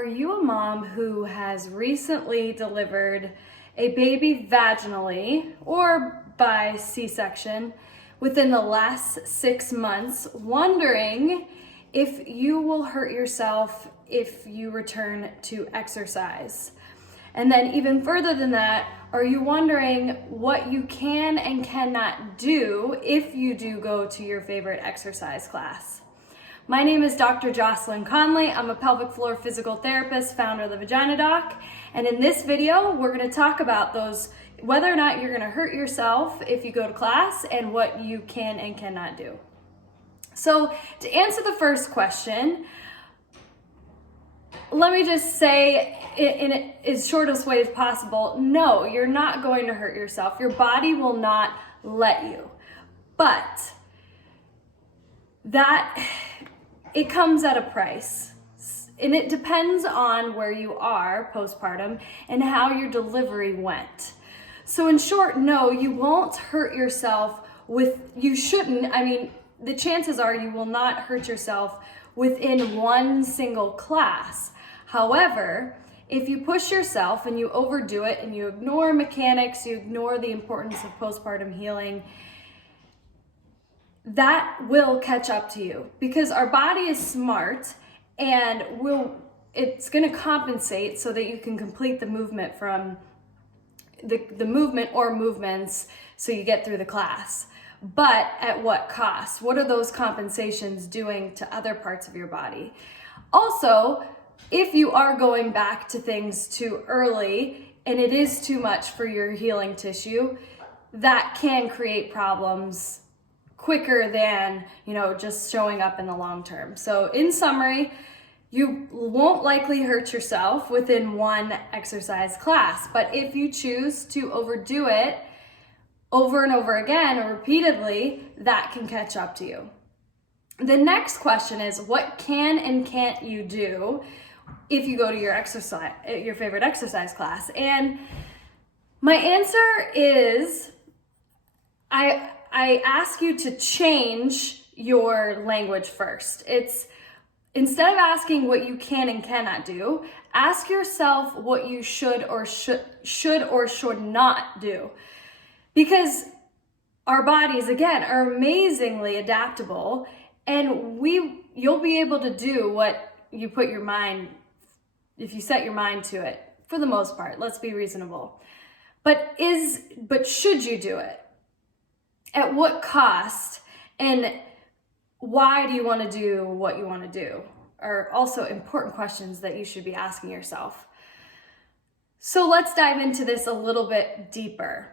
Are you a mom who has recently delivered a baby vaginally or by C-section within the last 6 months, wondering if you will hurt yourself if you return to exercise? And then even further than that, are you wondering what you can and cannot do if you do go to your favorite exercise class? My name is Dr. Jocelyn Conley. I'm a pelvic floor physical therapist, founder of the Vagina Doc. And in this video, we're gonna talk about those, whether or not you're gonna hurt yourself if you go to class and what you can and cannot do. So to answer the first question, let me just say in as short a way as possible, no, you're not going to hurt yourself. Your body will not let you. But it comes at a price. And it depends on where you are postpartum and how your delivery went. So in short, no, you won't hurt yourself you shouldn't, the chances are you will not hurt yourself within one single class. However, if you push yourself and you overdo it and you ignore mechanics, you ignore the importance of postpartum healing, that will catch up to you because our body is smart and it's going to compensate so that you can complete the movement from the movement or movements so you get through the class. But at what cost? What are those compensations doing to other parts of your body? Also, if you are going back to things too early and it is too much for your healing tissue, that can create problems quicker than, just showing up in the long term. So in summary, you won't likely hurt yourself within one exercise class, but if you choose to overdo it over and over again or repeatedly, that can catch up to you. The next question is, what can and can't you do if you go to your favorite exercise class? And my answer is, I ask you to change your language first. It's instead of asking what you can and cannot do, ask yourself what you should or should not do. Because our bodies, again, are amazingly adaptable, and you'll be able to do what you put your mind, if you set your mind to it, for the most part. Let's be reasonable. But should you do it? At what cost? And why do you want to do what you want to do? Are also important questions that you should be asking yourself. So let's dive into this a little bit deeper.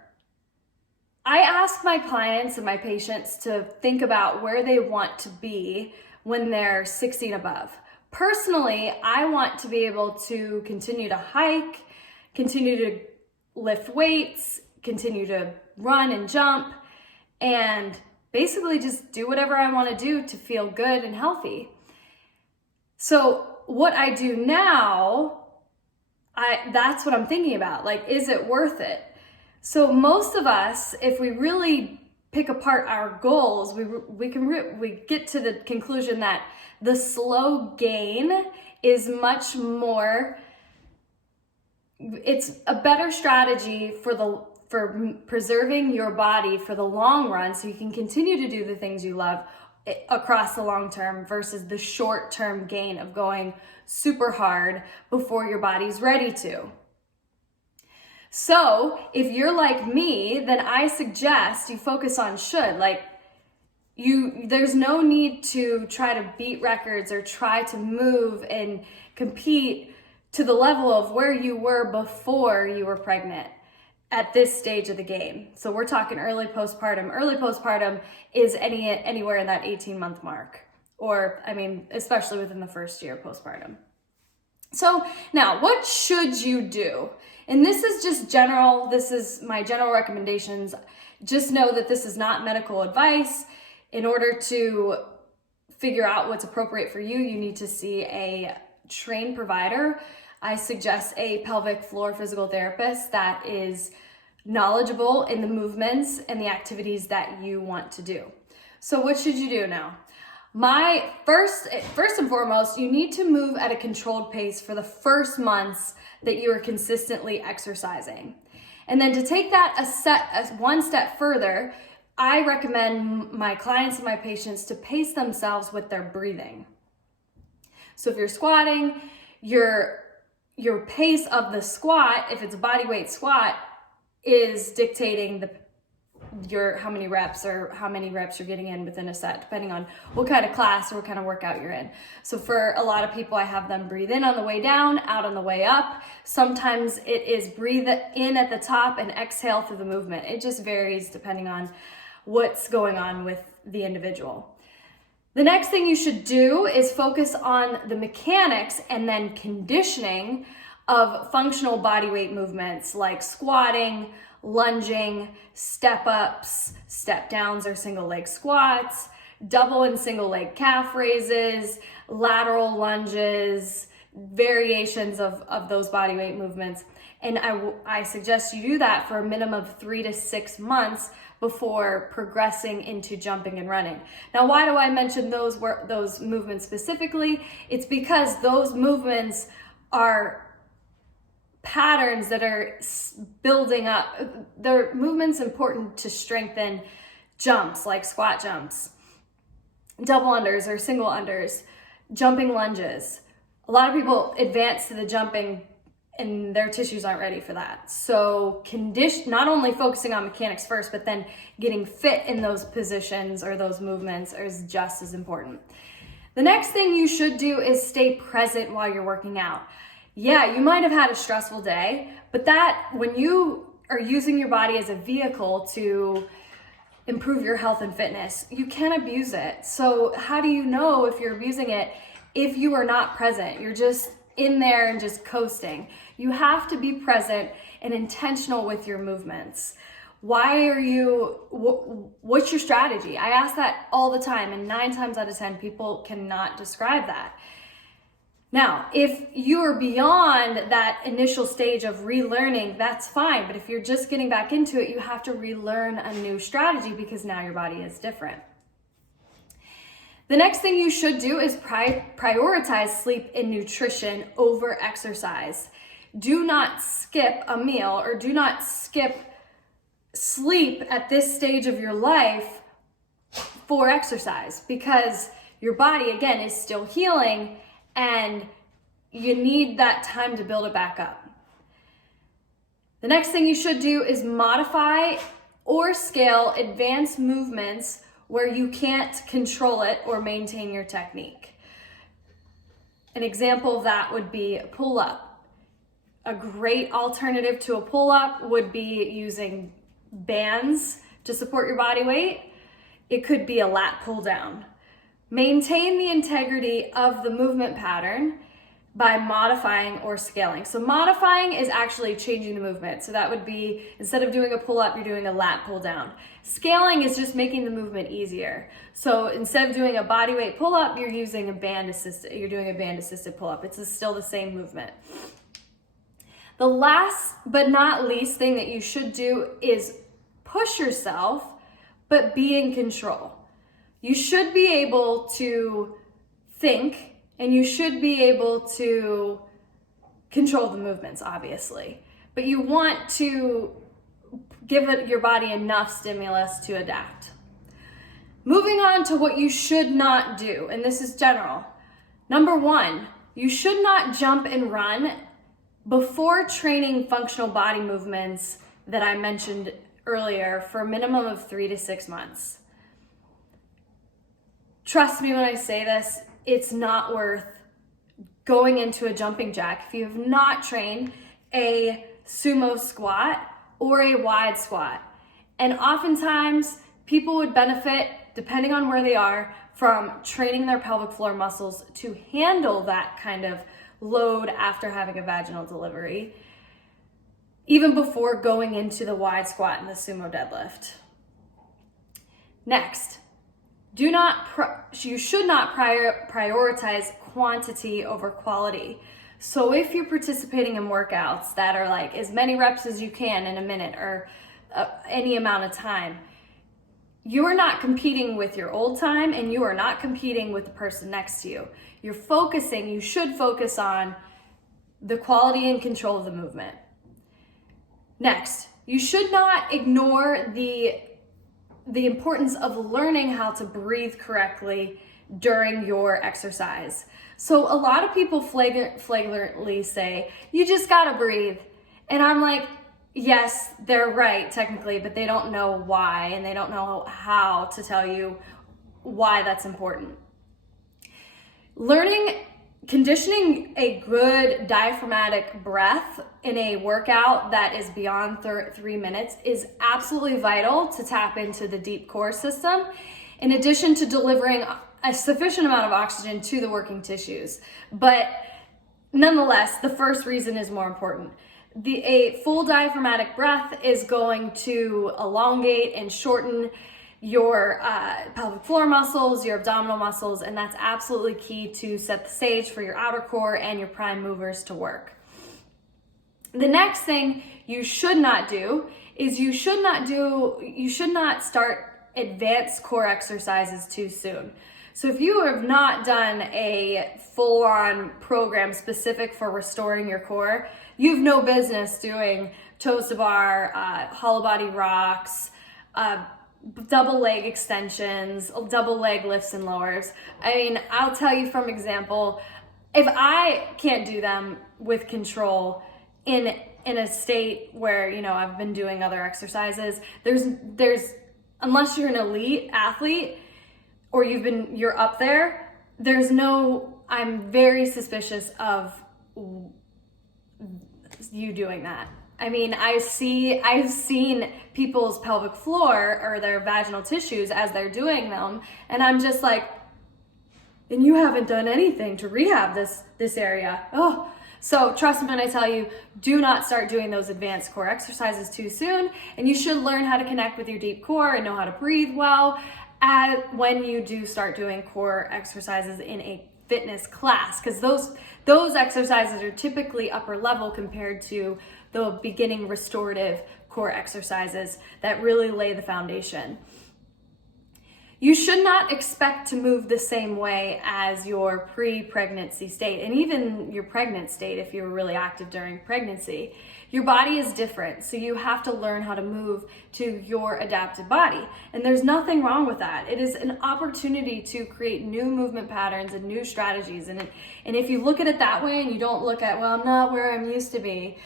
I ask my clients and my patients to think about where they want to be when they're 60 and above. Personally, I want to be able to continue to hike, continue to lift weights, continue to run and jump, and basically just do whatever I want to do to feel good and healthy. So what I do now, that's what I'm thinking about. Like, is it worth it? So most of us, if we really pick apart our goals, we get to the conclusion that the slow gain is much more, it's a better strategy for preserving your body for the long run so you can continue to do the things you love across the long term versus the short term gain of going super hard before your body's ready to. So if you're like me, then I suggest you focus on should. There's no need to try to beat records or try to move and compete to the level of where you were before you were pregnant at this stage of the game. So we're talking early postpartum. Early postpartum is anywhere in that 18-month mark, or especially within the first year postpartum. So now, what should you do? And this is just general, this is my general recommendations. Just know that this is not medical advice. In order to figure out what's appropriate for you, you need to see a trained provider. I suggest a pelvic floor physical therapist that is knowledgeable in the movements and the activities that you want to do. So what should you do now? First and foremost, you need to move at a controlled pace for the first months that you are consistently exercising. And then to take that one step further, I recommend my clients and my patients to pace themselves with their breathing. So if you're squatting, your pace of the squat, if it's a body weight squat, is dictating how many reps you're getting in within a set, depending on what kind of class or what kind of workout you're in. So for a lot of people, I have them breathe in on the way down, out on the way up. Sometimes it is breathe in at the top and exhale through the movement. It just varies depending on what's going on with the individual. The next thing you should do is focus on the mechanics and then conditioning of functional body weight movements like squatting, lunging, step ups, step downs or single leg squats, double and single leg calf raises, lateral lunges, variations of those body weight movements. And I suggest you do that for a minimum of 3 to 6 months before progressing into jumping and running. Now, why do I mention those movements specifically? It's because those movements are patterns that are building up. They're movements important to strengthen jumps like squat jumps, double unders or single unders, jumping lunges. A lot of people advance to the jumping and their tissues aren't ready for that. So not only focusing on mechanics first, but then getting fit in those positions or those movements is just as important. The next thing you should do is stay present while you're working out. Yeah, you might have had a stressful day, but when you are using your body as a vehicle to improve your health and fitness, you can't abuse it. So how do you know if you're abusing it if you are not present? You're just in there and just coasting. You have to be present and intentional with your movements. What's your strategy? I ask that all the time, and 9 times out of 10 people cannot describe that. Now, if you are beyond that initial stage of relearning, that's fine. But if you're just getting back into it, you have to relearn a new strategy because now your body is different. The next thing you should do is prioritize sleep and nutrition over exercise. Do not skip a meal or do not skip sleep at this stage of your life for exercise because your body, again, is still healing and you need that time to build it back up. The next thing you should do is modify or scale advanced movements where you can't control it or maintain your technique. An example of that would be a pull-up. A great alternative to a pull-up would be using bands to support your body weight. It could be a lat pull-down. Maintain the integrity of the movement pattern by modifying or scaling. So modifying is actually changing the movement. So that would be, instead of doing a pull-up, you're doing a lat pull-down. Scaling is just making the movement easier. So instead of doing a body weight pull-up, you're doing a band-assisted pull-up. It's still the same movement. The last but not least thing that you should do is push yourself, but be in control. You should be able to think and you should be able to control the movements, obviously, but you want to give your body enough stimulus to adapt. Moving on to what you should not do, and this is general. Number 1, you should not jump and run before training functional body movements that I mentioned earlier for a minimum of 3 to 6 months. Trust me when I say this, it's not worth going into a jumping jack if you have not trained a sumo squat or a wide squat. And oftentimes people would benefit, depending on where they are, from training their pelvic floor muscles to handle that kind of load after having a vaginal delivery, even before going into the wide squat and the sumo deadlift. Next, you should not prioritize quantity over quality. So if you're participating in workouts that are like as many reps as you can in a minute or any amount of time, you are not competing with your old time, and you are not competing with the person next to you. You should focus on the quality and control of the movement. Next, you should not ignore the importance of learning how to breathe correctly during your exercise. So a lot of people flagrantly say, you just gotta breathe. And I'm like, yes, they're right technically, but they don't know why, and they don't know how to tell you why that's important. Conditioning a good diaphragmatic breath in a workout that is beyond 3 minutes is absolutely vital to tap into the deep core system, in addition to delivering a sufficient amount of oxygen to the working tissues. But nonetheless, the first reason is more important. A full diaphragmatic breath is going to elongate and shorten your pelvic floor muscles, your abdominal muscles, and that's absolutely key to set the stage for your outer core and your prime movers to work. The next thing you should not do is you should not start advanced core exercises too soon. So if you have not done a full-on program specific for restoring your core, you have no business doing toes to bar, hollow body rocks, double leg extensions, double leg lifts and lowers. I mean, I'll tell you from example, if I can't do them with control in a state where, I've been doing other exercises, there's unless you're an elite athlete or you're up there, I'm very suspicious of you doing that. I mean, I've seen people's pelvic floor or their vaginal tissues as they're doing them, and I'm just like, and you haven't done anything to rehab this area. Oh, so trust me when I tell you, do not start doing those advanced core exercises too soon, and you should learn how to connect with your deep core and know how to breathe well when you do start doing core exercises in a fitness class, because those exercises are typically upper level compared to the beginning restorative core exercises that really lay the foundation. You should not expect to move the same way as your pre-pregnancy state, and even your pregnant state if you're really active during pregnancy. Your body is different, so you have to learn how to move to your adapted body. And there's nothing wrong with that. It is an opportunity to create new movement patterns and new strategies. And if you look at it that way and you don't look at, well, I'm not where I'm used to be,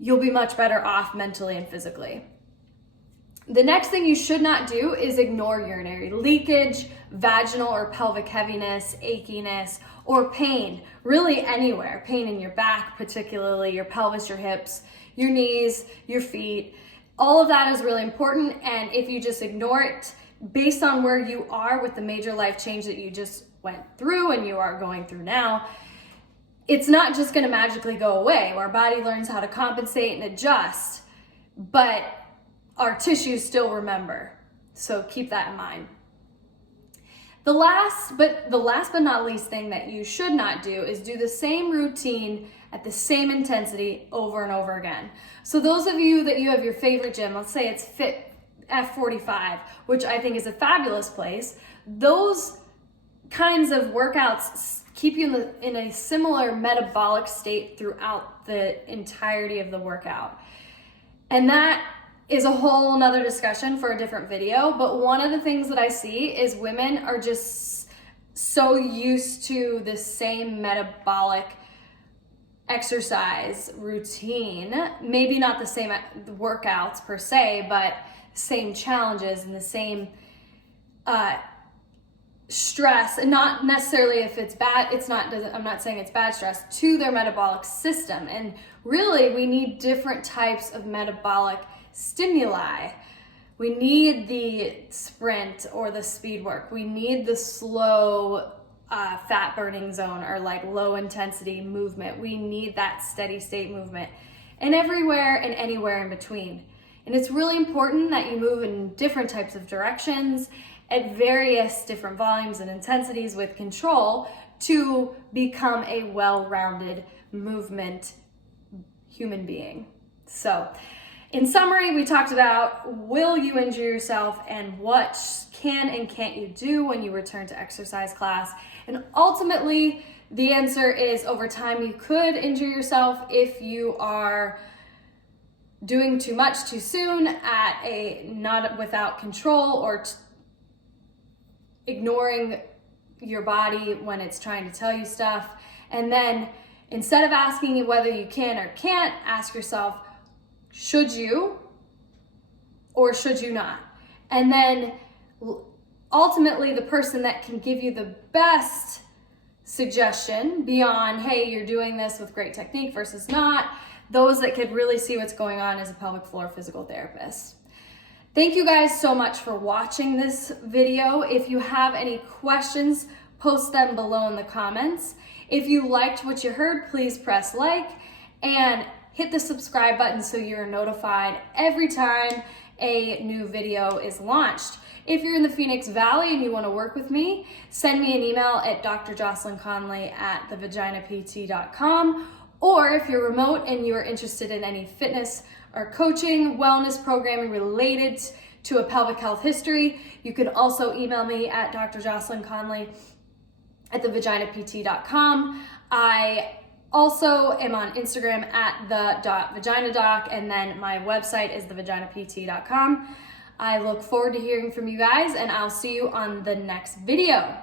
you'll be much better off mentally and physically. The next thing you should not do is ignore urinary leakage, vaginal or pelvic heaviness, achiness, or pain, really anywhere. Pain in your back, particularly your pelvis, your hips, your knees, your feet. All of that is really important, and if you just ignore it based on where you are with the major life change that you just went through and you are going through now, it's not just going to magically go away. Our body learns how to compensate and adjust, but our tissues still remember. So keep that in mind. The last but not least thing that you should not do is do the same routine at the same intensity over and over again. So those of you that you have your favorite gym, let's say it's Fit F45, which I think is a fabulous place, those kinds of workouts keep you in a similar metabolic state throughout the entirety of the workout. And that is a whole nother discussion for a different video, but one of the things that I see is women are just so used to the same metabolic exercise routine, maybe not the same workouts per se, but same challenges and the same stress, and not necessarily if it's bad, I'm not saying it's bad stress, to their metabolic system. And really we need different types of metabolic stimuli. We need the sprint or the speed work. We need the slow fat burning zone or like low intensity movement. We need that steady state movement, and everywhere and anywhere in between. And it's really important that you move in different types of directions at various different volumes and intensities with control to become a well-rounded movement human being. So In summary, we talked about will you injure yourself and what can and can't you do when you return to exercise class. And ultimately, the answer is over time you could injure yourself if you are doing too much too soon at a not without control or ignoring your body when it's trying to tell you stuff. And then instead of asking whether you can or can't, ask yourself, should you or should you not? And then ultimately the person that can give you the best suggestion beyond, hey, you're doing this with great technique versus not, those that could really see what's going on is a pelvic floor physical therapist. Thank you guys so much for watching this video. If you have any questions, post them below in the comments. If you liked what you heard, please press like and hit the subscribe button so you're notified every time a new video is launched. If you're in the Phoenix Valley and you want to work with me, send me an email at drjocelynconley@thevaginapt.com. Or if you're remote and you are interested in any fitness or coaching, wellness programming related to a pelvic health history, you can also email me at drjocelynconley@thevaginapt.com. I also am on Instagram at the.vaginadoc, and then my website is thevaginapt.com. I look forward to hearing from you guys, and I'll see you on the next video.